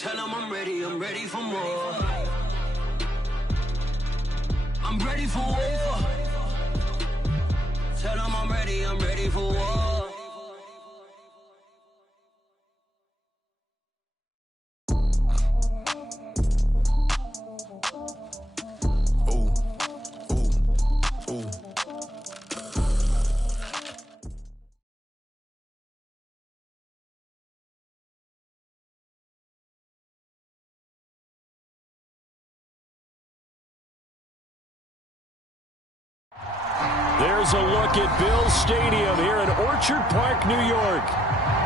Tell them I'm ready for more. I'm ready for war. Tell them I'm ready for war. There's a look at Bills Stadium here in Orchard Park, New York.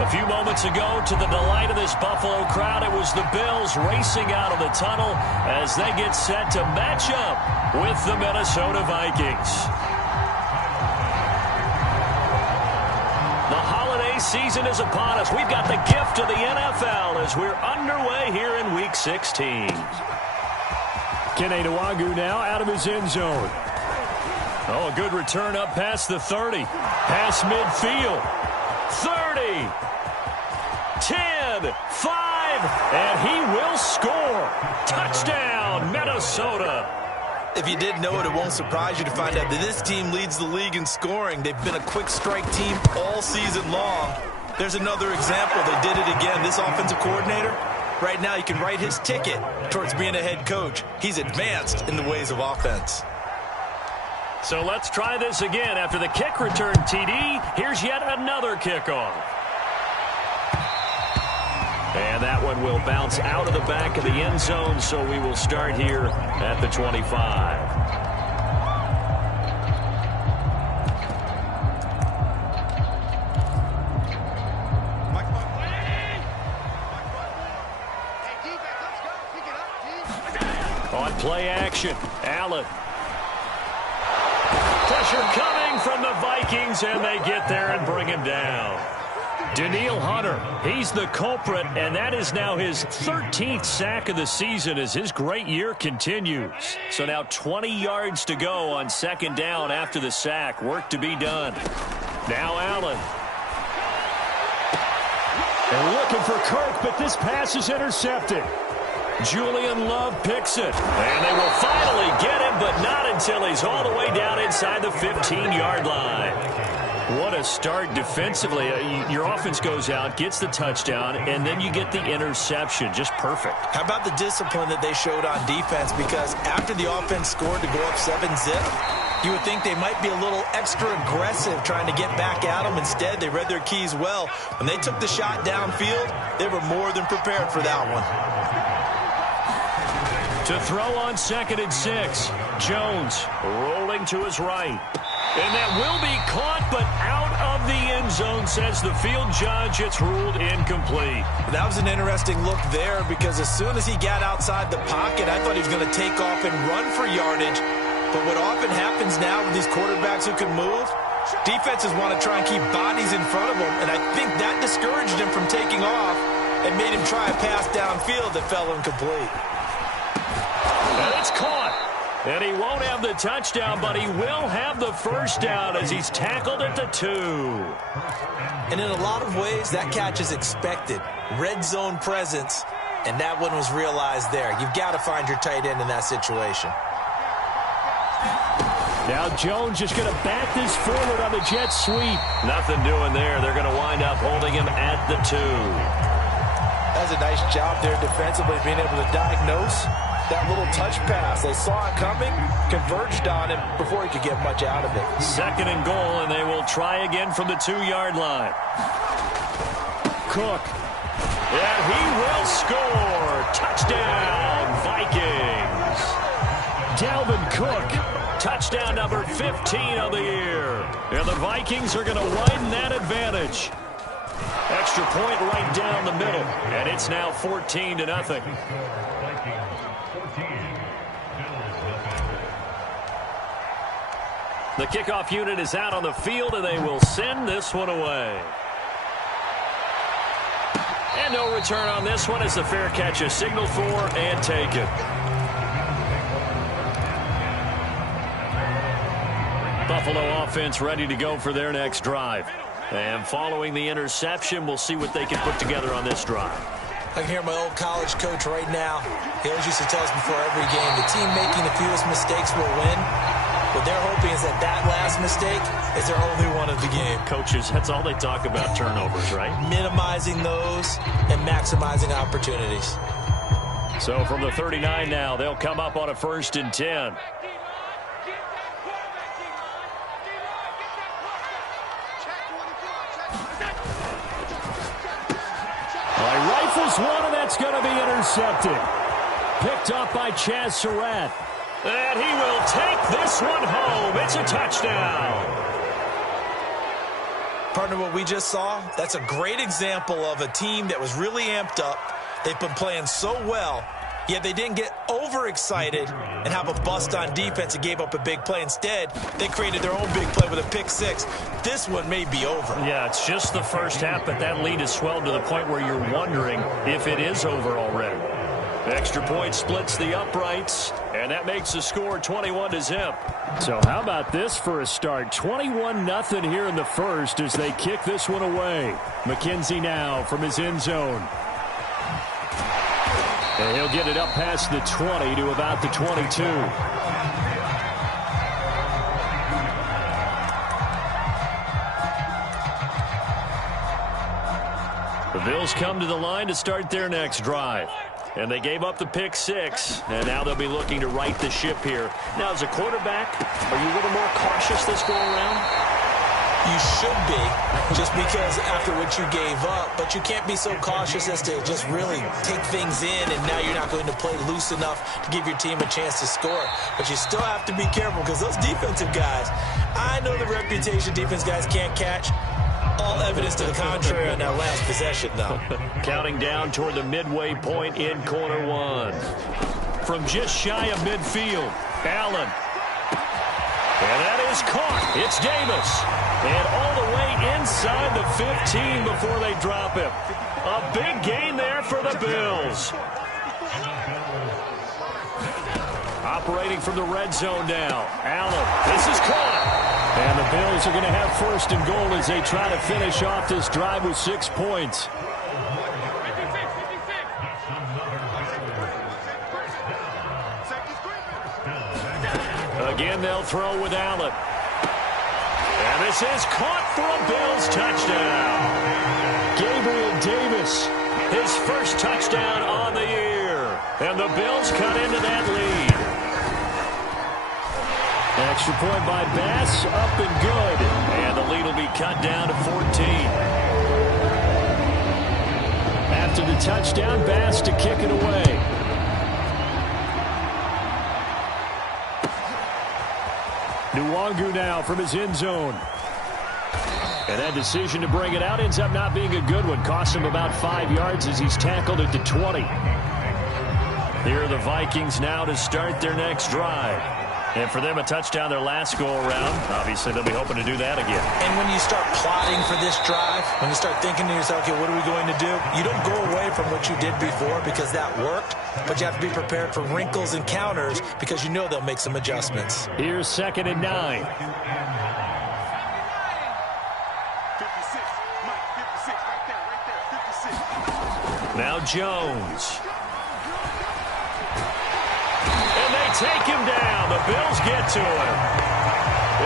A few moments ago, to the delight of this Buffalo crowd, it was the Bills racing out of the tunnel as they get set to match up with the Minnesota Vikings. The holiday season is upon us. We've got the gift of the NFL as we're underway here in Week 16. Kene Nwangwu now out of his end zone. Oh, a good return up past the 30. Past midfield. 30. 10. 5. And he will score. Touchdown, Minnesota. If you didn't know it, it won't surprise you to find out that this team leads the league in scoring. They've been a quick strike team all season long. There's another example. They did it again. This offensive coordinator, right now, you can write his ticket towards being a head coach. He's advanced in the ways of offense. So let's try this again. After the kick return TD, here's yet another kickoff. And that one will bounce out of the back of the end zone, so we will start here at the 25. On play action, Allen. Pressure coming from the Vikings, and they get there and bring him down. Danielle Hunter, he's the culprit, and that is now his 13th sack of the season as his great year continues. So now 20 yards to go on second down after the sack. Work to be done. Now Allen. And looking for Kirk, but this pass is intercepted. Julian Love picks it. And they will finally get him, but not until he's all the way down inside the 15-yard line. What a start defensively. Your offense goes out, gets the touchdown, and then you get the interception. Just perfect. How about the discipline that they showed on defense? Because after the offense scored to go up 7-zip, you would think they might be a little extra aggressive trying to get back at them. Instead, they read their keys well. When they took the shot downfield, they were more than prepared for that one. To throw on 2nd and 6. Jones rolling to his right. And that will be caught, but out of the end zone, says the field judge. It's ruled incomplete. That was an interesting look there because as soon as he got outside the pocket, I thought he was going to take off and run for yardage. But what often happens now with these quarterbacks who can move, defenses want to try and keep bodies in front of them, and I think that discouraged him from taking off and made him try a pass downfield that fell incomplete. And it's caught. And he won't have the touchdown, but he will have the first down as he's tackled at the 2. And in a lot of ways, that catch is expected. Red zone presence, and that one was realized there. You've got to find your tight end in that situation. Now Jones just going to bat this forward on the jet sweep. Nothing doing there. They're going to wind up holding him at the 2. That's a nice job there defensively, being able to diagnose that little touch pass. They saw it coming, converged on him before he could get much out of it. 2nd and goal, and they will try again from the 2-yard line. Cook. And he will score. Touchdown, Vikings. Dalvin Cook. Touchdown number 15 of the year. And the Vikings are going to widen that advantage. Extra point right down the middle. And it's now 14-0. The kickoff unit is out on the field, and they will send this one away. And no return on this one as the fair catch is signaled for and taken. Buffalo offense ready to go for their next drive. And following the interception, we'll see what they can put together on this drive. I can hear my old college coach right now. He always used to tell us before every game, the team making the fewest mistakes will win. What they're hoping is that that last mistake is their only one of the game. Coaches, that's all they talk about, turnovers, right? Minimizing those and maximizing opportunities. So from the 39 now, they'll come up on a 1st and 10. Rifles one, and that's going to be intercepted. Picked up by Chaz Surratt. And he will take this one home. It's a touchdown. Partner, what we just saw, that's a great example of a team that was really amped up. They've been playing so well, yet they didn't get overexcited and have a bust on defense and gave up a big play. Instead, they created their own big play with a pick six. This one may be over. Yeah, it's just the first half, but that lead has swelled to the point where you're wondering if it is over already. Extra point splits the uprights, and that makes the score 21-0. So how about this for a start? 21-0 here in the first as they kick this one away. McKenzie now from his end zone. And he'll get it up past the 20 to about the 22. The Bills come to the line to start their next drive. And they gave up the pick six, and now they'll be looking to right the ship here. Now, as a quarterback, are you a little more cautious this go-around? You should be, just because after what you gave up, but you can't be so cautious as to just really take things in, and now you're not going to play loose enough to give your team a chance to score. But you still have to be careful because those defensive guys, I know the reputation defense guys can't catch. All evidence to the contrary on that last possession, though. Counting down toward the midway point in quarter one. From just shy of midfield, Allen. And that is caught. It's Davis. And all the way inside the 15 before they drop him. A big gain there for the Bills. Operating from the red zone now. Allen. This is caught. And the Bills are going to have 1st and goal as they try to finish off this drive with 6 points. Again, they'll throw with Allen. And this is caught for a Bills touchdown. Gabriel Davis, his first touchdown on the year. And the Bills cut into that lead. Extra point by Bass, up and good. And the lead will be cut down to 14. After the touchdown, Bass to kick it away. Nwangu now from his end zone. And that decision to bring it out ends up not being a good one. Cost him about 5 yards as he's tackled at the 20. Here are the Vikings now to start their next drive. And for them, a touchdown their last go-around. Obviously, they'll be hoping to do that again. And when you start plotting for this drive, when you start thinking to yourself, okay, what are we going to do? You don't go away from what you did before because that worked, but you have to be prepared for wrinkles and counters because you know they'll make some adjustments. Here's 2nd and 9. 56, Mike, 56, right there, 56. Now Jones. Take him down. The Bills get to him.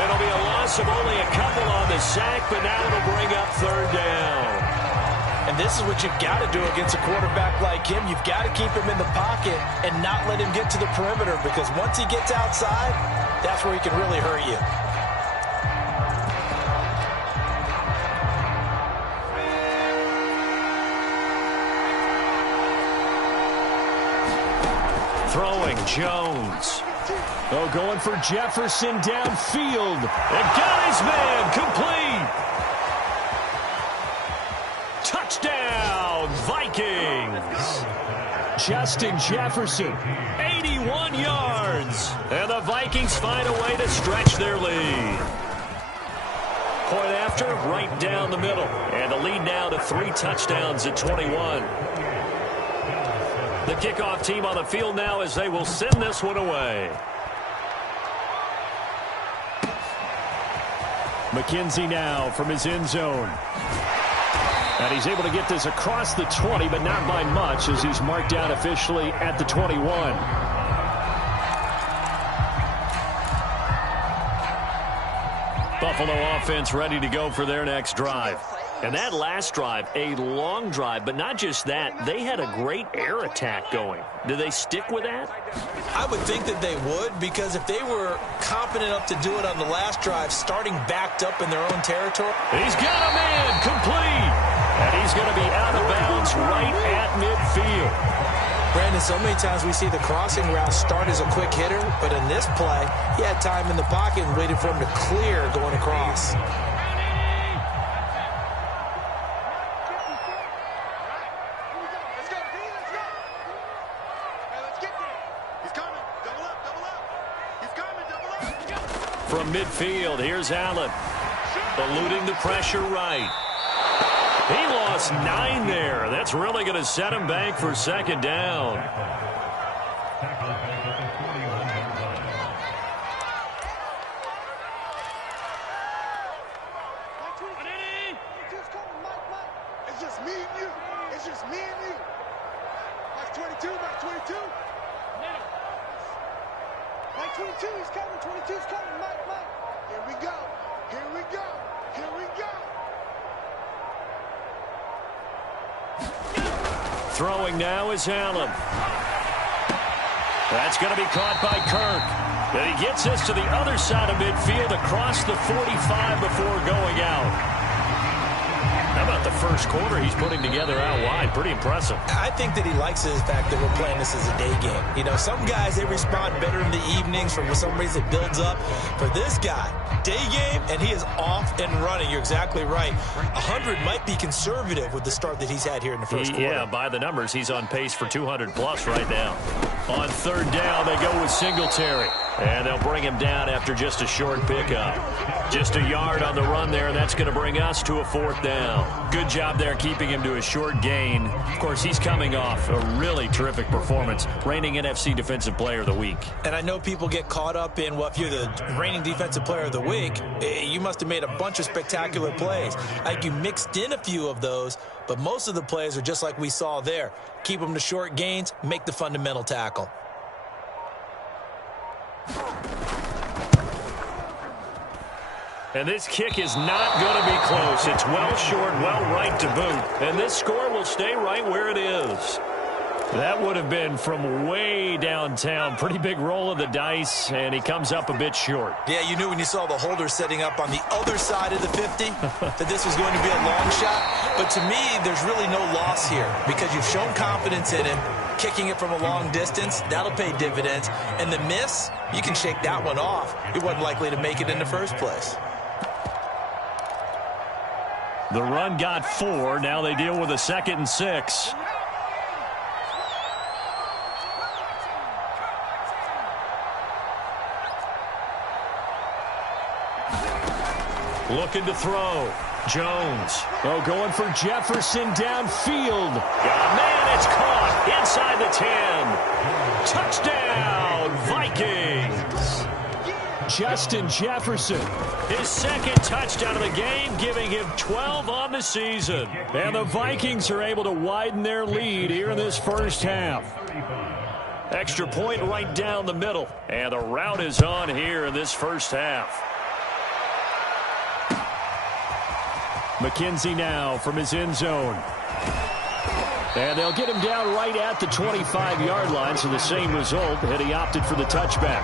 It'll be a loss of only a couple on the sack, but now it'll bring up 3rd down. And this is what you've got to do against a quarterback like him. You've got to keep him in the pocket and not let him get to the perimeter because once he gets outside, that's where he can really hurt you. Throwing Jones. Oh, going for Jefferson downfield. And got his man complete. Touchdown, Vikings. Justin Jefferson, 81 yards. And the Vikings find a way to stretch their lead. Point after, right down the middle. And the lead now to 3 touchdowns at 21. The kickoff team on the field now as they will send this one away. McKenzie now from his end zone. And he's able to get this across the 20, but not by much as he's marked down officially at the 21. Buffalo offense ready to go for their next drive. And that last drive, a long drive, but not just that. They had a great air attack going. Do they stick with that? I would think that they would, because if they were confident enough to do it on the last drive, starting backed up in their own territory. He's got a man complete. And he's going to be out of bounds right at midfield. Brandon, so many times we see the crossing route start as a quick hitter, but in this play, he had time in the pocket and waited for him to clear going across. From midfield, here's Allen. Eluding the pressure right. He lost 9 there. That's really going to set him back for second down. It's just me and you. It's just me and you. Mike 22, Mike 22. Mike 22, he's coming. 22's coming. Mike. Here we go. Here we go. Here we go. Throwing now is Allen. That's going to be caught by Kirk. And he gets us to the other side of midfield across the 45 before going out. How about the first quarter he's putting together out wide? Pretty impressive. I think that he likes the fact that we're playing this as a day game. You know, some guys, they respond better in the evenings. For some reason, it builds up. For this guy, day game, and he is off and running. You're exactly right. 100 might be conservative with the start that he's had here in the first quarter. Yeah, by the numbers, he's on pace for 200-plus right now. On third down, they go with Singletary. And they'll bring him down after just a short pickup. Just a yard on the run there. That's going to bring us to a fourth down. Good job there keeping him to a short gain. Of course, he's coming off a really terrific performance. Reigning NFC Defensive Player of the Week. And I know people get caught up in, well, if you're the reigning Defensive Player of the Week, you must have made a bunch of spectacular plays. I think you mixed in a few of those, but most of the plays are just like we saw there. Keep them to short gains, make the fundamental tackle. And this kick is not going to be close. It's well short, well right to boot. And this score will stay right where it is. That would have been from way downtown. Pretty big roll of the dice, and he comes up a bit short. Yeah, you knew when you saw the holder setting up on the other side of the 50 that this was going to be a long shot. But to me, there's really no loss here because you've shown confidence in him. Kicking it from a long distance, that'll pay dividends. And the miss, you can shake that one off. He wasn't likely to make it in the first place. The run got 4. Now they deal with a 2nd and 6. Looking to throw. Jones. Oh, going for Jefferson downfield. Oh, man, it's caught inside the 10. Touchdown, Vikings. Justin Jefferson. His second touchdown of the game, giving him 12 on the season. And the Vikings are able to widen their lead here in this first half. Extra point right down the middle. And the route is on here in this first half. McKenzie now from his end zone. And they'll get him down right at the 25-yard line, so the same result, and he opted for the touchback.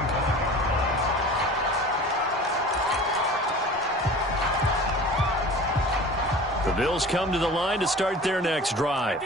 The Bills come to the line to start their next drive.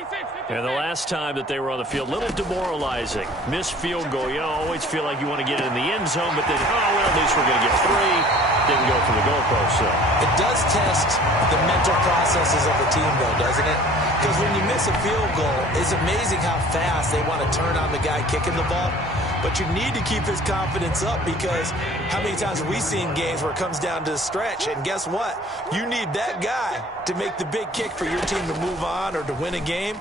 And the last time that they were on the field, a little demoralizing. Missed field goal. You always feel like you want to get it in the end zone, but then, oh, well, at least we're going to get 3. Didn't go for the goalpost, so. It does test the mental processes of a team, though, doesn't it? Because when you miss a field goal, it's amazing how fast they want to turn on the guy kicking the ball. But you need to keep his confidence up because how many times have we seen games where it comes down to the stretch? And guess what? You need that guy to make the big kick for your team to move on or to win a game.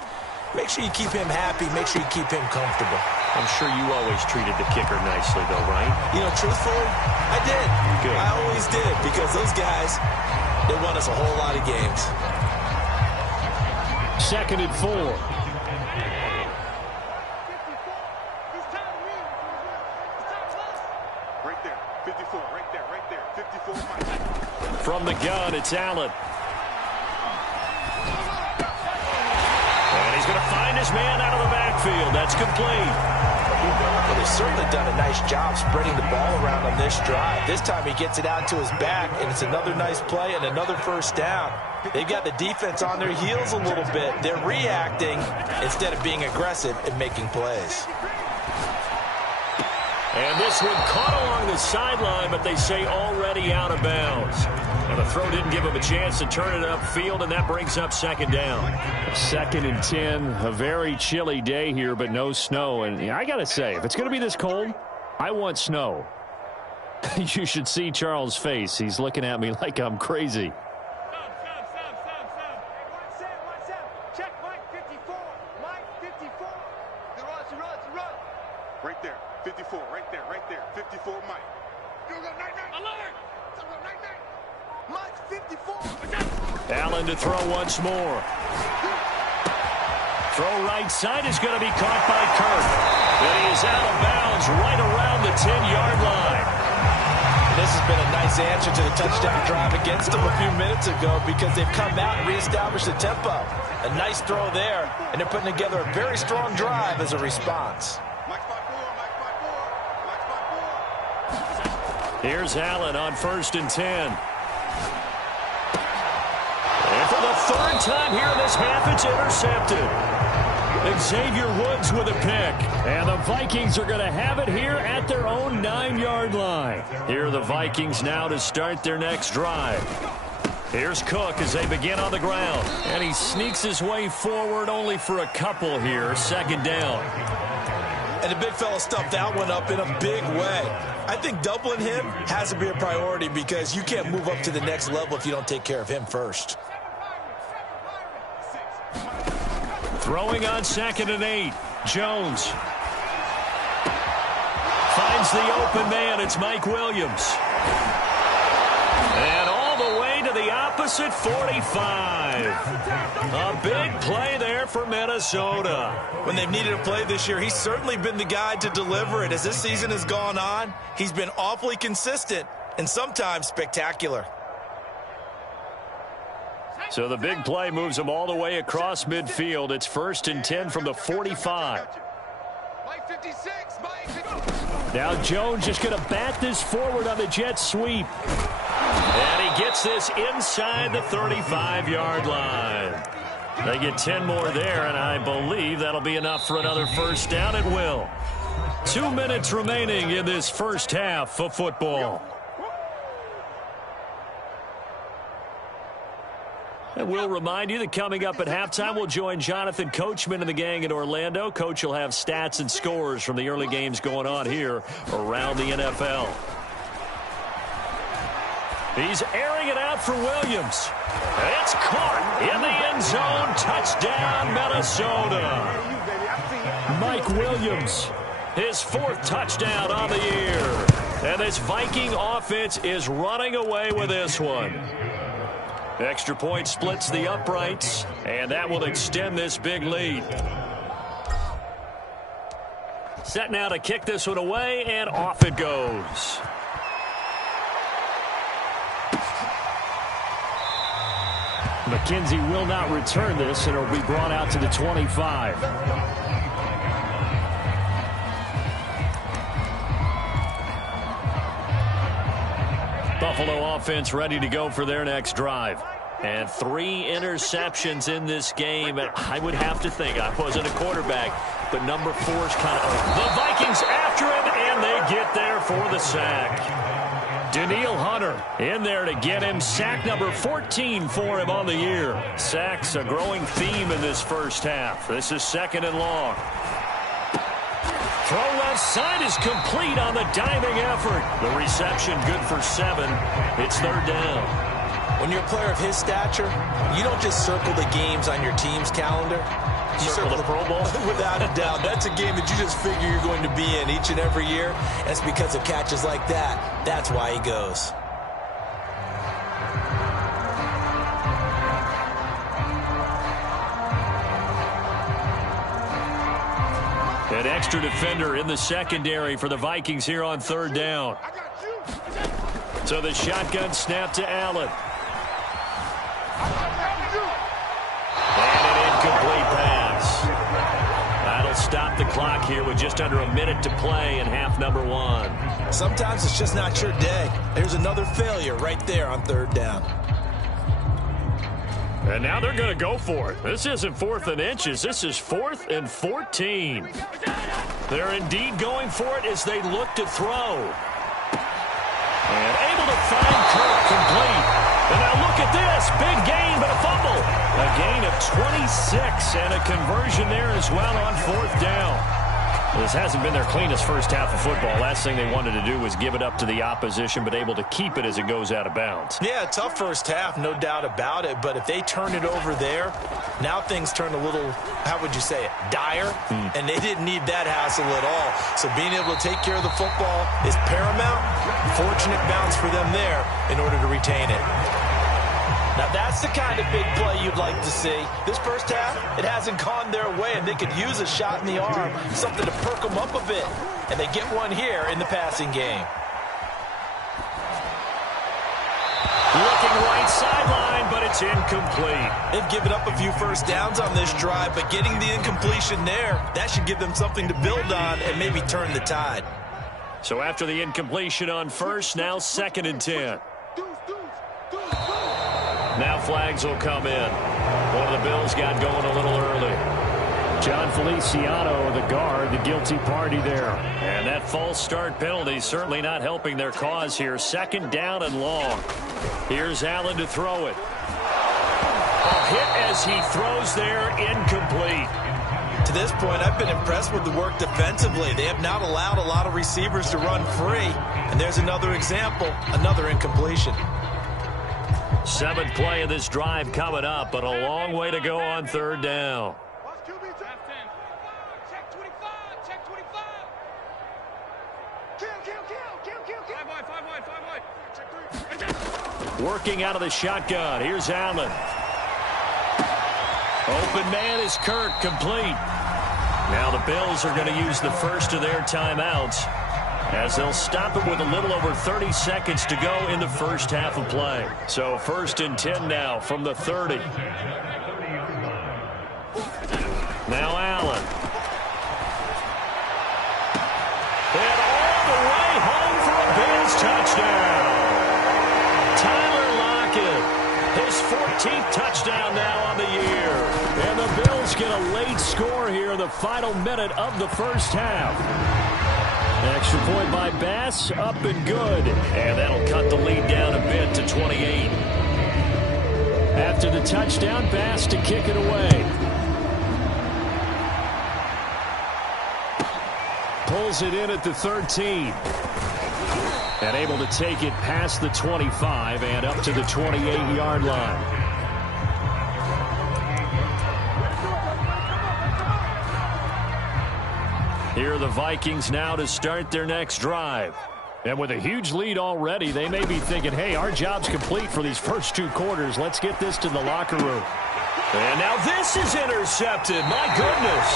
Make sure you keep him happy. Make sure you keep him comfortable. I'm sure you always treated the kicker nicely, though, right? You know, truthfully, I did. Good. I always did because those guys, they won us a whole lot of games. 2nd and 4. Right there, 54, right there, 54. Mike. From the gun, it's Allen. And he's going to find his man out of the backfield. That's complete. Well, they've certainly done a nice job spreading the ball around on this drive. This time he gets it out to his back, and it's another nice play and another first down. They've got the defense on their heels a little bit. They're reacting instead of being aggressive and making plays. And this one caught along the sideline, but they say already out of bounds. And the throw didn't give him a chance to turn it upfield, and that brings up 2nd down. 2nd and 10, a very chilly day here, but no snow. And I got to say, if it's going to be this cold, I want snow. You should see Charles' face. He's looking at me like I'm crazy. Check Mike 54. Mike 54. The run. Right there, 54. Right there, 54. Mike. You go night. Alert. Mike 54. Allen to throw once more. Throw right side is going to be caught by Kirk. And he is out of bounds right around the 10-yard line. This has been a nice answer to the touchdown drive against them a few minutes ago because they've come out and reestablished the tempo. A nice throw there, and they're putting together a very strong drive as a response. Here's Allen on 1st and 10. And for the 3rd time here in this half, it's intercepted. Xavier Woods with a pick. And the Vikings are going to have it here at their own 9-yard line. Here are the Vikings now to start their next drive. Here's Cook as they begin on the ground. And he sneaks his way forward only for a couple here. 2nd down. And the big fella stuffed that one up in a big way. I think doubling him has to be a priority because you can't move up to the next level if you don't take care of him first. Throwing on 2nd and 8. Jones finds the open man. It's Mike Williams. And all the way to the opposite 45. A big play there for Minnesota. When they've needed a play this year, he's certainly been the guy to deliver it. As this season has gone on, he's been awfully consistent and sometimes spectacular. So the big play moves them all the way across midfield. It's 1st and 10 from the 45. Now Jones just going to bat this forward on the jet sweep. And he gets this inside the 35-yard line. They get 10 more there, and I believe that'll be enough for another first down. It will. 2 minutes remaining in this first half of football. And we'll remind you that coming up at halftime, we'll join Jonathan Coachman and the gang in Orlando. Coach will have stats and scores from the early games going on here around the NFL. He's airing it out for Williams. It's caught in the end zone. Touchdown, Minnesota. Mike Williams, his 4th touchdown on the year. And this Viking offense is running away with this one. Extra point splits the uprights, and that will extend this big lead. Set now to kick this one away, and off it goes. McKenzie will not return this, and it will be brought out to the 25. Buffalo offense ready to go for their next drive. And 3 interceptions in this game. And I would have to think, I wasn't a quarterback, but number 4 is kind of... The Vikings after him, and they get there for the sack. Danielle Hunter in there to get him. Sack number 14 for him on the year. Sacks a growing theme in this first half. This is 2nd and long. Throw left side is complete on the diving effort. The reception good for 7. It's 3rd down. When you're a player of his stature, you don't just circle the games on your team's calendar. You circle the Pro Bowl. Without a doubt. That's a game that you just figure you're going to be in each and every year. And it's because of catches like that. That's why he goes. An extra defender in the secondary for the Vikings here on third down. So the shotgun snap to Allen. And an incomplete pass. That'll stop the clock here with just under a minute to play in half number one. Sometimes it's just not your day. There's another failure right there on third down. And now they're going to go for it. This isn't 4th and inches. This is 4th and 14. They're indeed going for it as they look to throw. And able to find Kirk complete. And now look at this. Big gain, but a fumble. A gain of 26 and a conversion there as well on 4th down. This hasn't been their cleanest first half of football. Last thing they wanted to do was give it up to the opposition, but able to keep it as it goes out of bounds. Yeah, tough first half, no doubt about it. But if they turn it over there, now things turn a little, how would you say it, dire? And they didn't need that hassle at all. So being able to take care of the football is paramount. Fortunate bounce for them there in order to retain it. Now, that's the kind of big play you'd like to see. This first half, it hasn't gone their way, and they could use a shot in the arm, something to perk them up a bit. And they get one here in the passing game. Looking right sideline, but it's incomplete. They've given up a few first downs on this drive, but getting the incompletion there, that should give them something to build on and maybe turn the tide. So after the incompletion on first, now 2nd and 10. Now flags will come in. One of the Bills got going a little early. John Feliciano, the guard, the guilty party there. And that false start penalty certainly not helping their cause here. 2nd down and long. Here's Allen to throw it. A hit as he throws there, incomplete. To this point, I've been impressed with the work defensively. They have not allowed a lot of receivers to run free. And there's another example, another incompletion. 7th play of this drive coming up, but a long way to go on 3rd down. Check 25. Check 25. Kill. 5 wide. Check 3. Working out of the shotgun. Here's Allen. Open man is Kirk, complete. Now the Bills are going to use the first of their timeouts as they'll stop it with a little over 30 seconds to go in the first half of play. So 1st and 10 now from the 30. Now Allen. And all the way home for a Bills touchdown. Tyler Lockett, his 14th touchdown now on the year. And the Bills get a late score here in the final minute of the first half. Extra point by Bass, up and good. And that'll cut the lead down a bit to 28. After the touchdown, Bass to kick it away. Pulls it in at the 13. And able to take it past the 25 and up to the 28-yard line. Here are the Vikings now to start their next drive. And with a huge lead already, they may be thinking, hey, our job's complete for these first 2 quarters. Let's get this to the locker room. And now this is intercepted. My goodness.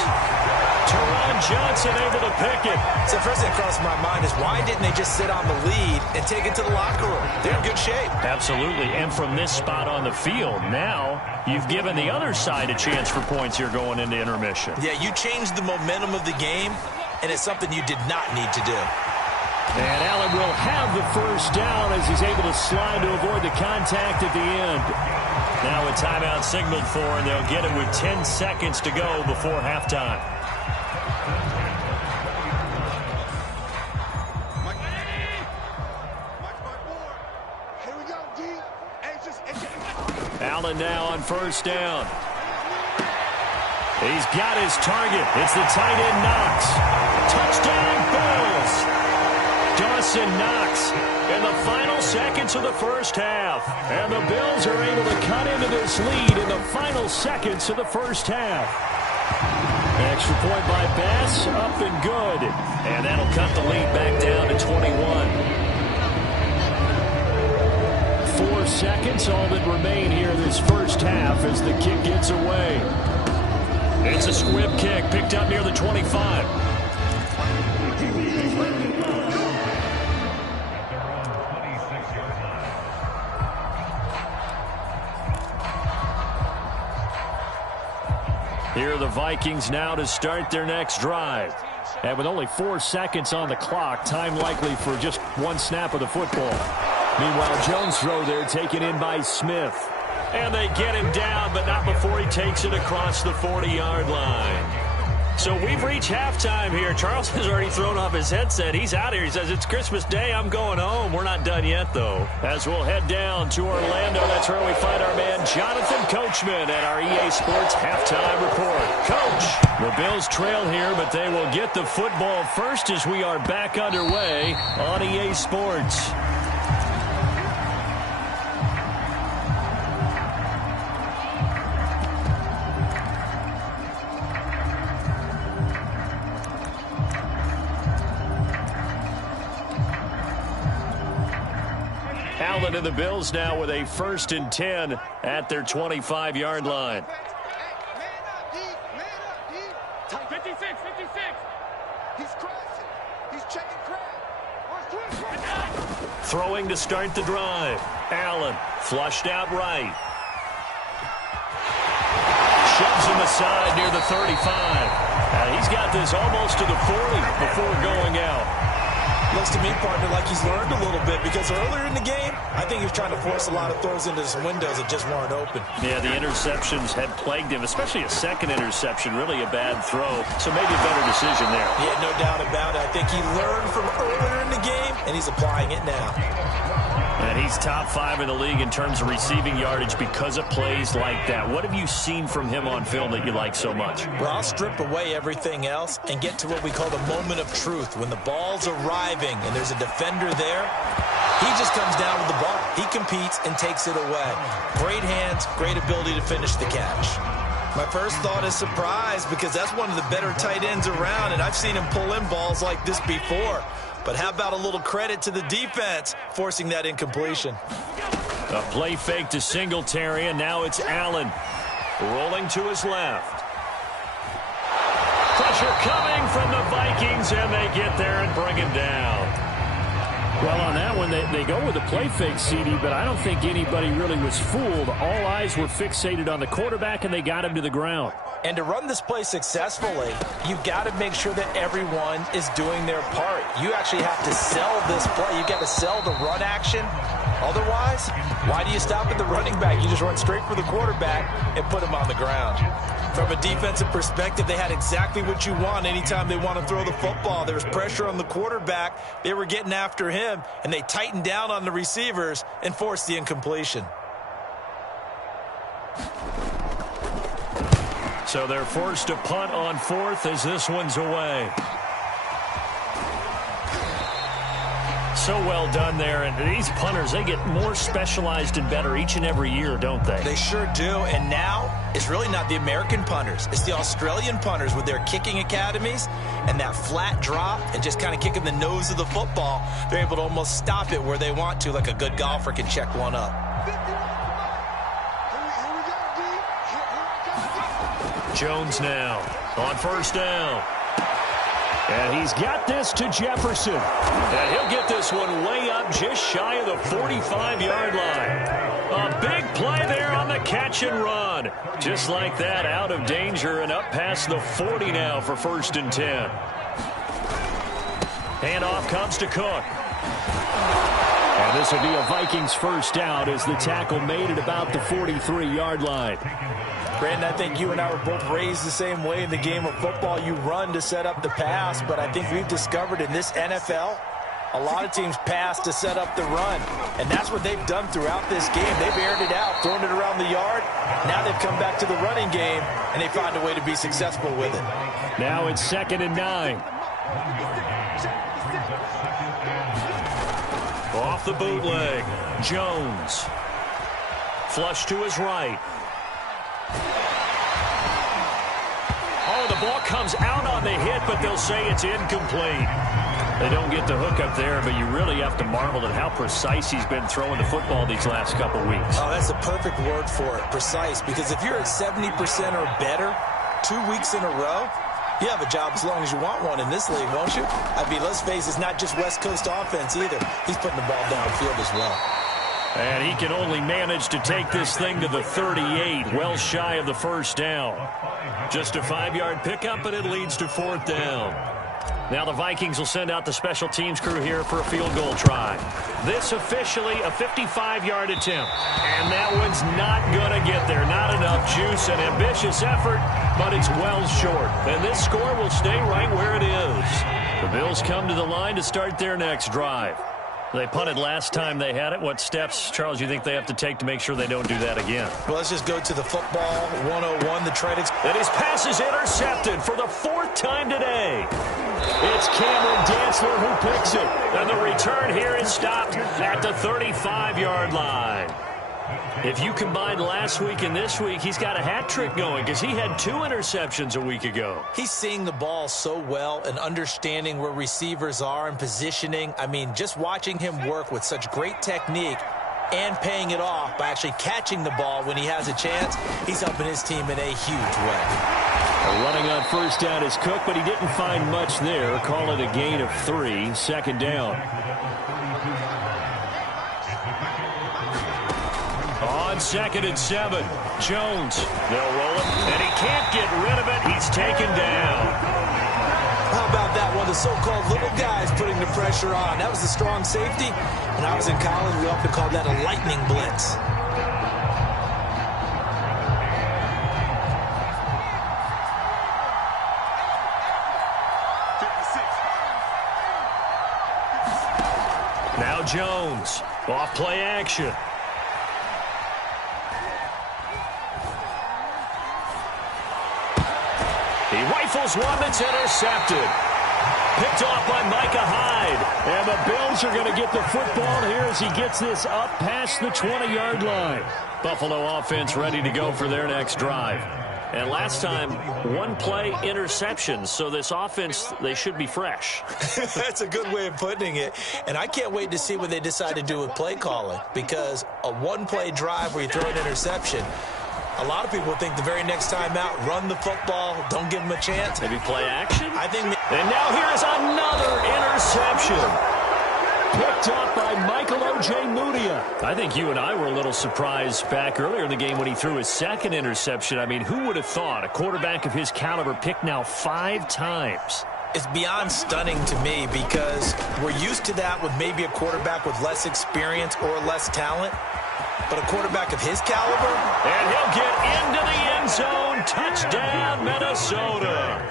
Teron Johnson able to pick it. So the first thing that crossed my mind is why didn't they just sit on the lead and take it to the locker room? They're in good shape. Absolutely. And from this spot on the field, now you've given the other side a chance for points here going into intermission. Yeah, you changed the momentum of the game, and it's something you did not need to do. And Allen will have the first down as he's able to slide to avoid the contact at the end. Now a timeout signaled for, and they'll get it with 10 seconds to go before halftime. Allen now on first down. He's got his target. It's the tight end Knox. Touchdown Bills. Dawson Knox in the final seconds of the first half. And the Bills are able to cut into this lead in the final seconds of the first half. Extra point by Bass, up and good. And that'll cut the lead back down to 21. 4 seconds, all that remain here this first half as the kick gets away. It's a squib kick picked up near the 25. Here are the Vikings now to start their next drive. And with only 4 seconds on the clock, time likely for just one snap of the football. Meanwhile, Jones' throw there taken in by Smith. And they get him down, but not before he takes it across the 40-yard line. So we've reached halftime here. Charles has already thrown off his headset. He's out here. He says, it's Christmas Day. I'm going home. We're not done yet, though. As we'll head down to Orlando, that's where we find our man Jonathan Coachman at our EA Sports Halftime Report. Coach, the Bills trail here, but they will get the football first as we are back underway on EA Sports. Allen and the Bills now with a 1st and 10 at their 25-yard line. 56. He's crossing. He's checking crowd. Throwing to start the drive. Allen flushed out right. Shoves him aside near the 35. He's got this almost to the 40 before going out. Looks to me, partner, like he's learned a little bit because earlier in the game, I think he was trying to force a lot of throws into some windows that just weren't open. Yeah, the interceptions had plagued him, especially a second interception, really a bad throw. So maybe a better decision there. Yeah, no doubt about it. I think he learned from earlier in the game, and he's applying it now. And he's top 5 in the league in terms of receiving yardage because of plays like that. What have you seen from him on film that you like so much? Well, I'll strip away everything else and get to what we call the moment of truth. When the ball's arriving and there's a defender there, he just comes down with the ball. He competes and takes it away. Great hands, great ability to finish the catch. My first thought is surprise because that's one of the better tight ends around, and I've seen him pull in balls like this before. But how about a little credit to the defense forcing that incompletion? A play fake to Singletary, and now it's Allen rolling to his left. Pressure coming from the Vikings, and they get there and bring him down. Well, on that one, they go with the play fake, CD, but I don't think anybody really was fooled. All eyes were fixated on the quarterback, and they got him to the ground. And to run this play successfully, you've got to make sure that everyone is doing their part. You actually have to sell this play. You've got to sell the run action. Otherwise, why do you stop at the running back? You just run straight for the quarterback and put him on the ground. From a defensive perspective, they had exactly what you want anytime they want to throw the football. There was pressure on the quarterback. They were getting after him, and they tightened down on the receivers and forced the incompletion. So they're forced to punt on 4th as this one's away. So well done there. And these punters, they get more specialized and better each and every year, don't they? They sure do. And now it's really not the American punters. It's the Australian punters with their kicking academies and that flat drop and just kind of kicking the nose of the football. They're able to almost stop it where they want to, like a good golfer can check one up. Jones now on 1st down. And he's got this to Jefferson. And he'll get this one way up just shy of the 45-yard line. A big play there on the catch and run. Just like that, out of danger and up past the 40 now for 1st and 10. Handoff comes to Cook. And this will be a Vikings first down as the tackle made it about the 43-yard line. Brandon, I think you and I were both raised the same way in the game of football. You run to set up the pass, but I think we've discovered in this NFL, a lot of teams pass to set up the run. And that's what they've done throughout this game. They've aired it out, thrown it around the yard. Now they've come back to the running game, and they find a way to be successful with it. Now it's 2nd and 9. Off the bootleg, Jones. Flush to his right. Oh, the ball comes out on the hit, but they'll say it's incomplete. They don't get the hook up there, but you really have to marvel at how precise he's been throwing the football these last couple weeks. Oh, that's a perfect word for it, precise, because if you're at 70% or better 2 weeks in a row, you have a job as long as you want one in this league, won't you? I mean, let's face it, it's not just West Coast offense either. He's putting the ball downfield as well. And he can only manage to take this thing to the 38, well shy of the first down. Just a 5-yard pickup, and it leads to 4th down. Now the Vikings will send out the special teams crew here for a field goal try. This officially a 55-yard attempt. And that one's not going to get there. Not enough juice, an ambitious effort, but it's well short. And this score will stay right where it is. The Bills come to the line to start their next drive. They punted last time they had it. What steps, Charles, you think they have to take to make sure they don't do that again? Well, let's just go to the football 101, the trade. And his pass is intercepted for the 4th time today. It's Cameron Dantzler who picks it. And the return here is stopped at the 35-yard line. If you combine last week and this week, he's got a hat trick going because he had 2 interceptions a week ago. He's seeing the ball so well and understanding where receivers are and positioning. I mean, just watching him work with such great technique and paying it off by actually catching the ball when he has a chance, he's helping his team in a huge way. Running on first down is Cook, but he didn't find much there. Call it a gain of 3, 2nd down. On 2nd and 7, Jones. They'll roll him, and he can't get rid of it. He's taken down. How about that one? The so-called little guys putting the pressure on. That was a strong safety. When I was in college, we often called that a lightning blitz. Now Jones. Off play action. He rifles one that's intercepted. Picked off by Micah Hyde. And the Bills are going to get the football here as he gets this up past the 20-yard line. Buffalo offense ready to go for their next drive. And last time, 1 play interceptions. So this offense, they should be fresh. That's a good way of putting it. And I can't wait to see what they decide to do with play calling. Because a 1-play drive where you throw an interception, a lot of people think the very next time out, run the football, don't give them a chance. Maybe play action? I think. And now here's another interception. Picked up by Michael O.J. Mudia. I think you and I were a little surprised back earlier in the game when he threw his 2nd interception. I mean, who would have thought a quarterback of his caliber picked now 5 times? It's beyond stunning to me because we're used to that with maybe a quarterback with less experience or less talent. But a quarterback of his caliber? And he'll get into the end zone. Touchdown, Minnesota.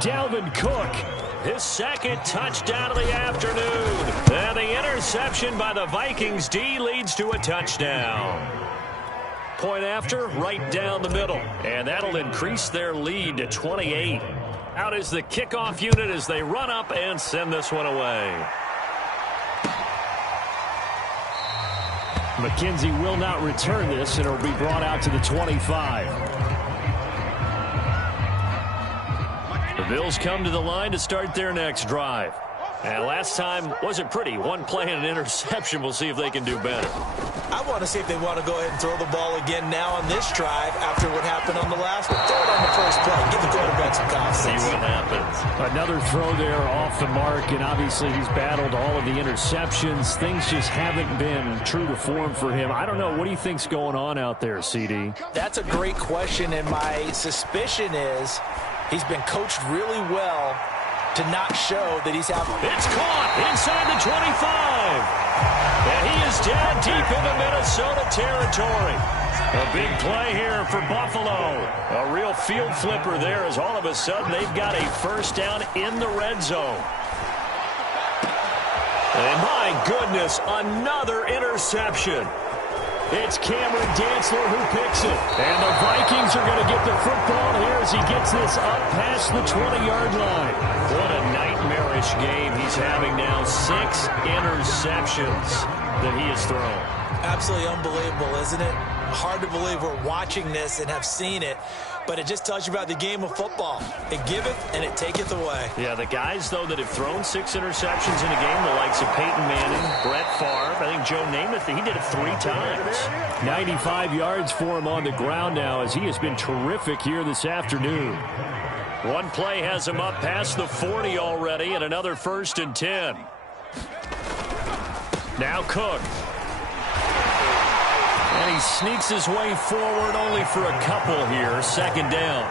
Dalvin Cook, his 2nd touchdown of the afternoon. And the interception by the Vikings D leads to a touchdown. Point after, right down the middle. And that'll increase their lead to 28. Out is the kickoff unit as they run up and send this one away. McKenzie will not return this, and it will be brought out to the 25. The Bills come to the line to start their next drive. And last time wasn't pretty. 1 play and an interception. We'll see if they can do better. I want to see if they want to go ahead and throw the ball again now on this drive after what happened on the last one. Throw it on the first play. Give the quarterback some confidence. See what happens. Another throw there off the mark, and obviously he's battled all of the interceptions. Things just haven't been true to form for him. I don't know. What do you think's going on out there, CD? That's a great question, and my suspicion is he's been coached really well to not show that he's having. It's caught inside the 25. And he is down deep into Minnesota territory. A big play here for Buffalo. A real field flipper there as all of a sudden they've got a first down in the red zone. And my goodness, another interception. It's Cameron Dantzler who picks it. And the Vikings are going to get the football here as he gets this up past the 20-yard line. What a nightmarish game he's having now. 6 interceptions that he has thrown. Absolutely unbelievable, isn't it? Hard to believe we're watching this and have seen it. But it just tells you about the game of football. It giveth and it taketh away. Yeah, the guys, though, that have thrown 6 interceptions in a game, the likes of Peyton Manning, Brett Favre, I think Joe Namath, he did it 3 times. 95 yards for him on the ground now as he has been terrific here this afternoon. 1 play has him up past the 40 already, and another 1st and 10. Now Cook. And he sneaks his way forward only for a couple here. Second down.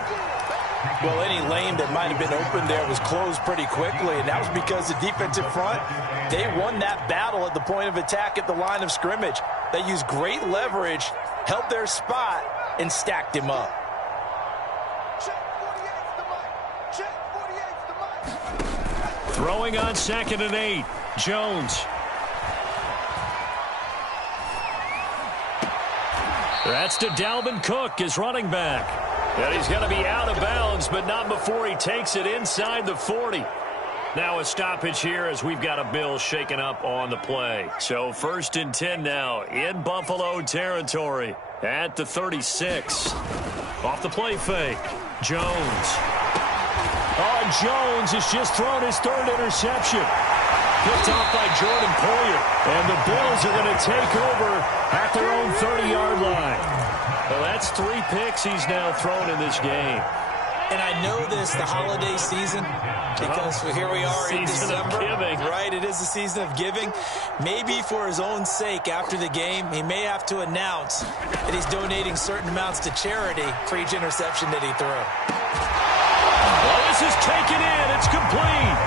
Well, any lane that might have been open there was closed pretty quickly, and that was because the defensive front, they won that battle at the point of attack at the line of scrimmage. They used great leverage, held their spot, and stacked him up. Throwing on 2nd and 8. Jones. That's to Dalvin Cook, his running back. And he's going to be out of bounds, but not before he takes it inside the 40. Now a stoppage here as we've got a Bill shaken up on the play. So 1st and 10 now in Buffalo territory at the 36. Off the play fake. Jones. Oh, Jones has just thrown his 3rd interception. Picked off by Jordan Poyer. And the Bills are going to take over at their own 30-yard line. Well, that's 3 picks he's now thrown in this game. And I know this, the holiday season, because here we are in December. Season of giving. Right, it is the season of giving. Maybe for his own sake after the game, he may have to announce that he's donating certain amounts to charity for each interception that he threw. Well, this is taken in. It's complete.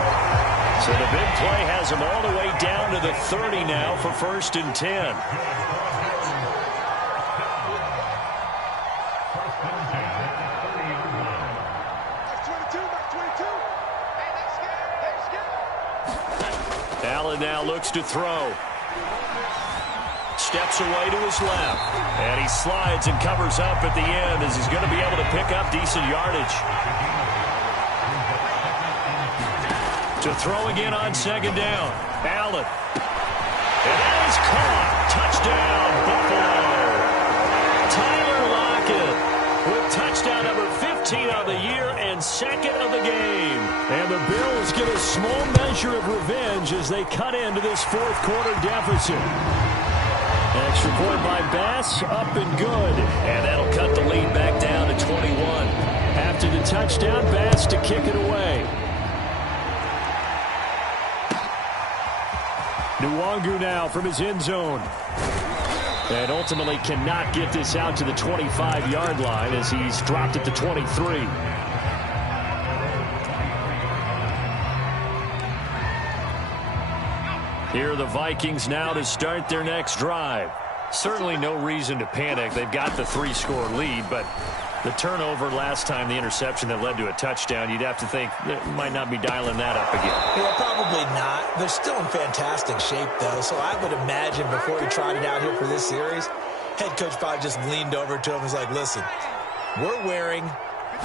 So the big play has him all the way down to the 30 now for 1st and 10. Allen now looks to throw. Steps away to his left. And he slides and covers up at the end as he's going to be able to pick up decent yardage. To throw again on 2nd down. Allen. And that is caught. Touchdown, Buffalo. Tyler Lockett with touchdown number 15 on the year and 2nd of the game. And the Bills get a small measure of revenge as they cut into this 4th quarter deficit. Extra point by Bass, up and good. And that'll cut the lead back down to 21. After the touchdown, Bass to kick it away. Nwangu now from his end zone. And ultimately cannot get this out to the 25-yard line as he's dropped at the 23. Here are the Vikings now to start their next drive. Certainly no reason to panic. They've got the 3-score lead, but the turnover last time, the interception that led to a touchdown, you'd have to think they might not be dialing that up again. Yeah, probably not. They're still in fantastic shape, though, so I would imagine before he tried it out here for this series, head coach probably just leaned over to him and was like, listen, we're wearing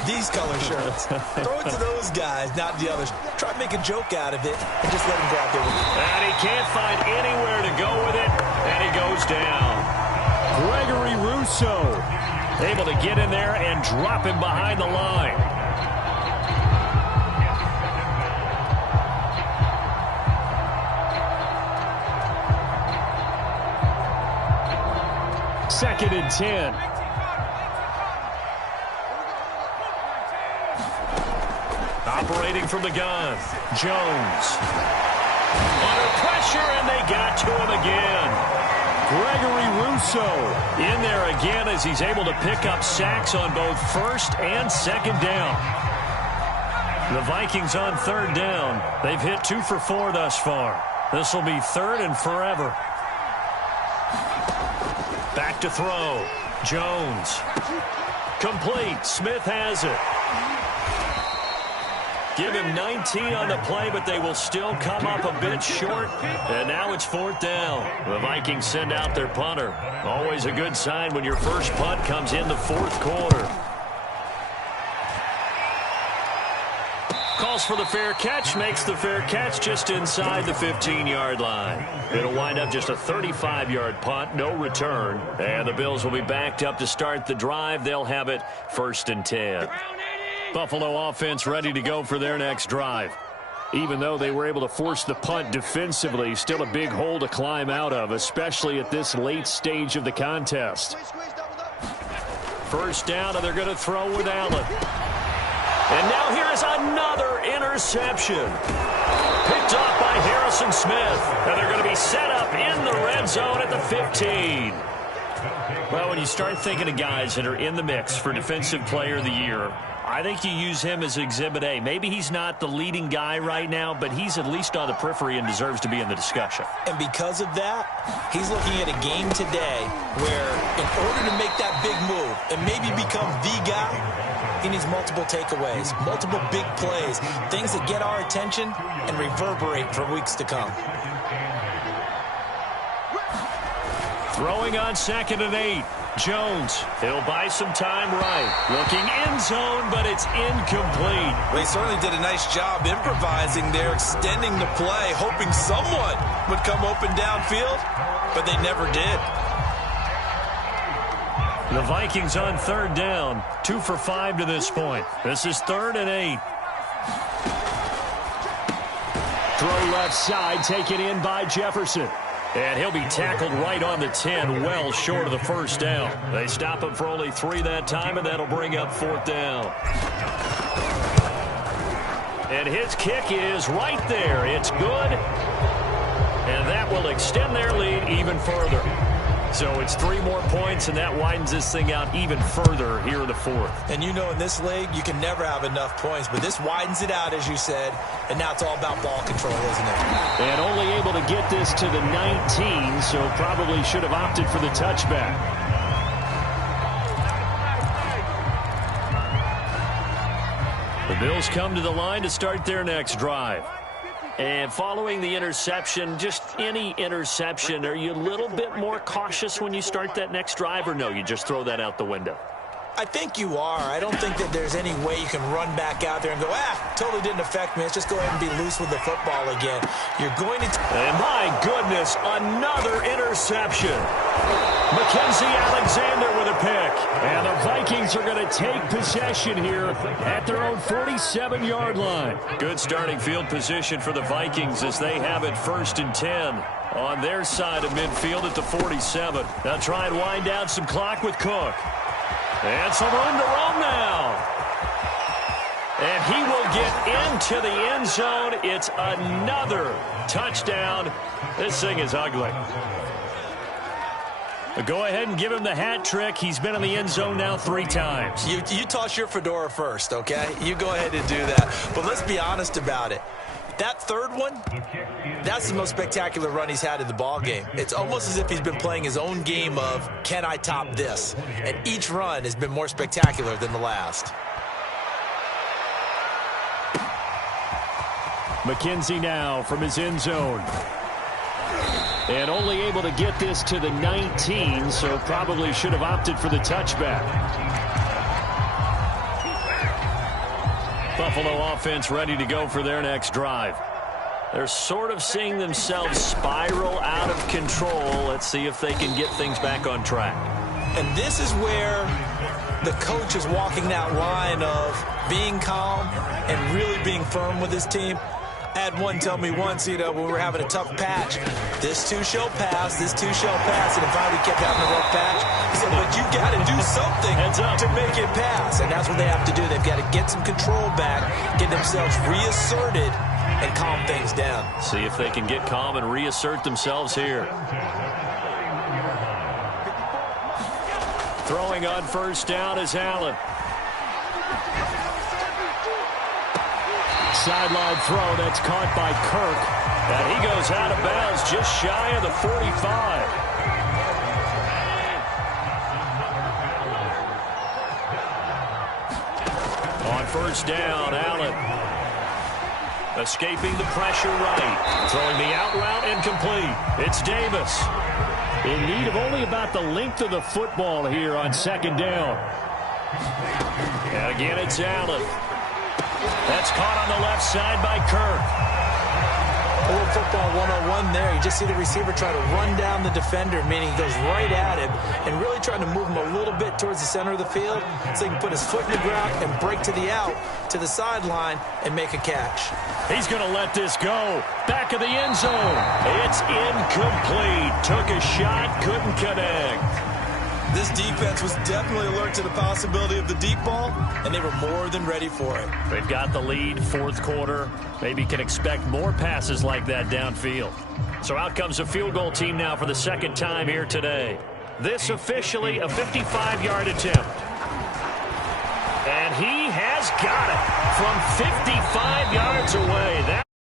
these color shirts. Throw it to those guys, not the others. Try to make a joke out of it and just let him go out there with it. And he can't find anywhere to go with it, and he goes down. Gregory Rousseau able to get in there and drop him behind the line. Second and 10. Operating from the gun, Jones. Under pressure, and they got to him again. Gregory Rousseau in there again as he's able to pick up sacks on both 1st and 2nd down. The Vikings on 3rd down. They've hit 2 for 4 thus far. This will be 3rd and forever. Back to throw. Jones. Complete. Smith has it. Give him 19 on the play, but they will still come up a bit short. And now it's 4th down. The Vikings send out their punter. Always a good sign when your first punt comes in the 4th quarter. Calls for the fair catch, makes the fair catch just inside the 15-yard line. It'll wind up just a 35-yard punt, no return. And the Bills will be backed up to start the drive. They'll have it 1st and 10. Buffalo offense ready to go for their next drive. Even though they were able to force the punt defensively, still a big hole to climb out of, especially at this late stage of the contest. 1st down, and they're going to throw with Allen. And now here is another interception. Picked off by Harrison Smith. And they're going to be set up in the red zone at the 15. Well, when you start thinking of guys that are in the mix for Defensive Player of the Year, I think you use him as Exhibit A. Maybe he's not the leading guy right now, but he's at least on the periphery and deserves to be in the discussion. And because of that, he's looking at a game today where in order to make that big move and maybe become the guy, he needs multiple takeaways, multiple big plays, things that get our attention and reverberate for weeks to come. Throwing on 2nd and 8. Jones, he'll buy some time right. Looking end zone, but it's incomplete. Well, he certainly did a nice job improvising there, extending the play, hoping someone would come open downfield, but they never did. The Vikings on 3rd down, 2 for 5 to this point. This is 3rd and 8. Throw left side, taken in by Jefferson. And he'll be tackled right on the 10, well short of the first down. They stop him for only 3 that time, and that'll bring up 4th down. And his kick is right there. It's good. And that will extend their lead even further. So it's 3 more points, and that widens this thing out even further here in the 4th. And you know in this league, you can never have enough points, but this widens it out, as you said, and now it's all about ball control, isn't it? And only able to get this to the 19, so probably should have opted for the touchback. The Bills come to the line to start their next drive. And following the interception, just any interception, are you a little bit more cautious when you start that next drive, or no, you just throw that out the window? I think you are. I don't think that there's any way you can run back out there and go, totally didn't affect me. Let's just go ahead and be loose with the football again. You're going to... And my goodness, another interception. Mackenzie Alexander with a pick. And the Vikings are going to take possession here at their own 47-yard line. Good starting field position for the Vikings as they have it 1st and 10 on their side of midfield at the 47. They'll try and wind down some clock with Cook. And some room to roam now. And he will get into the end zone. It's another touchdown. This thing is ugly. Go ahead and give him the hat trick. He's been in the end zone now 3 times. You toss your fedora first, okay? You go ahead and do that. But let's be honest about it. That 3rd one, that's the most spectacular run he's had in the ballgame. It's almost as if he's been playing his own game of, can I top this? And each run has been more spectacular than the last. McKenzie now from his end zone. And only able to get this to the 19, so probably should have opted for the touchback. Buffalo offense ready to go for their next drive. They're sort of seeing themselves spiral out of control. Let's see if they can get things back on track. And this is where the coach is walking that line of being calm and really being firm with his team. I had one tell me once, when we were having a tough patch, this too shall pass, this too shall pass, and if I kept having a rough patch, he said, but you got to do something to make it pass, and that's what they have to do. They've got to get some control back, get themselves reasserted, and calm things down. See if they can get calm and reassert themselves here. Throwing on 1st down is Allen. Sideline throw that's caught by Kirk. And he goes out of bounds just shy of the 45. On 1st down, Allen. Escaping the pressure right. Throwing the out route incomplete. It's Davis. In need of only about the length of the football here on 2nd down. And again, it's Allen. That's caught on the left side by Kirk. A little football 101 there. You just see the receiver try to run down the defender, meaning he goes right at him and really trying to move him a little bit towards the center of the field so he can put his foot in the ground and break to the out, to the sideline, and make a catch. He's going to let this go. Back of the end zone. It's incomplete. Took a shot, couldn't connect. This defense was definitely alert to the possibility of the deep ball, and they were more than ready for it. They've got the lead, 4th quarter. Maybe can expect more passes like that downfield. So out comes a field goal team now for the 2nd time here today. This officially a 55-yard attempt. And he has got it from 55 yards away. That